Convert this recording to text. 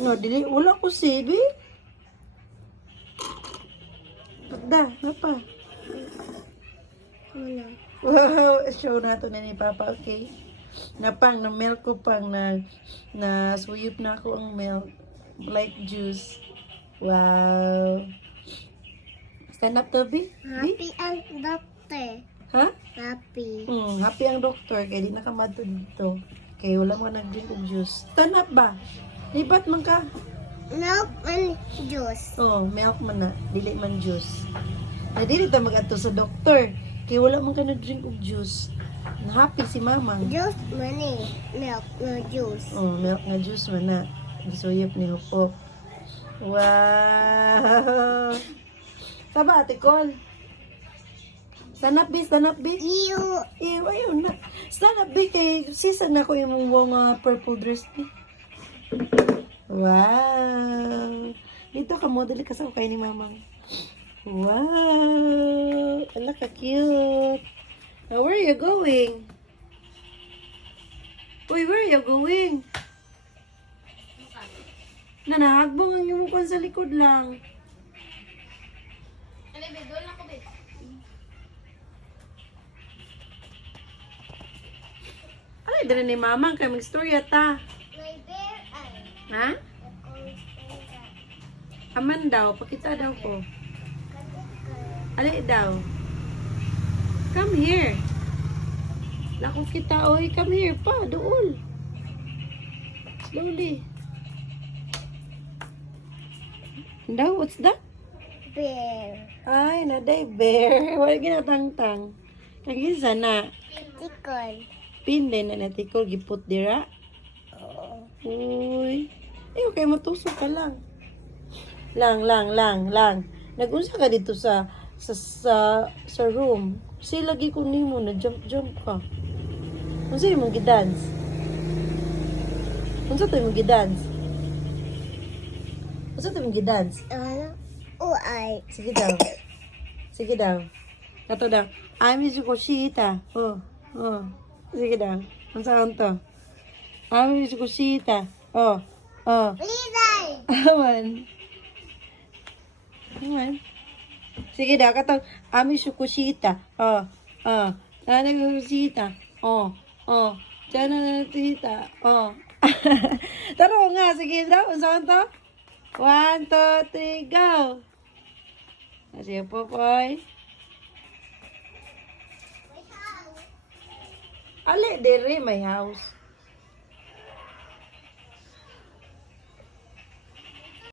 No, dili, wala ko sibi. Pagda, napa. Wala. Wow, show na to na ni Papa, okay? Napang, na milk ko pang, na suyop na ako ang milk. Like juice. Wow. Stand up, Toby? Happy ang doktor. Ha? Happy. Happy ang doktor, kaya di nakamadto dito. Kaya wala mo nag-drink of juice. Stand up ba? Lipat man ka. Milk and juice. Oh, milk man na. Dili man juice. Na dili ta mag-ato sa doktor. Kaya wala man ka nag-drink of juice. Na happy si mamang. Juice money. Milk na juice. Oh, milk na juice man na. Gisuyop ni Hupop. Wow! Saba, Ate Col. Stand up, B. Stand up, B. You. Ayun na. Stand up, B. Kay season na ko yung mga purple dress, B. Wow! Dito ka mo. Dali ka sa kay ni mamang. Wow! Ala ka cute. Now, where are you going? Uy, where are you going? Nanahagbong ang iyong mukha sa likod lang. Ay, dala ni mamang kay mag-storya ta. My bear ay. Ha? Aman daw, pakita daw ko. Ali daw. Come here. Lako kita, oy, come here pa, doon. Slowly. Daw, what's that? Bear. Ay, naday bear. Wala ginatangtang. Kagisa na. Tikol. Pinde na natikol, giput dira. Uy. Ay, okay, matusok ka lang. Lang. Nagunsa ka dito sa room. Kasi lagi ko nimo na jump ka. Unsa imong gidance? Unsa to imong gidance? Unsa to imong gidance? Ano? Uay. Sige daw. Sige daw. Kato daw. Ami Koshita. Oh. Sige daw. Ang saan to? Ami Koshita. Oh. Lizay. Aman. Sige daw. Kato. Ami Koshita. Oh. Sana Koshita. Oh. Sana Koshita. Oh. Taro nga. Sige daw. Ang saan to? 1, 2, 3, go! Sige po, boy. Ali, dere, my house.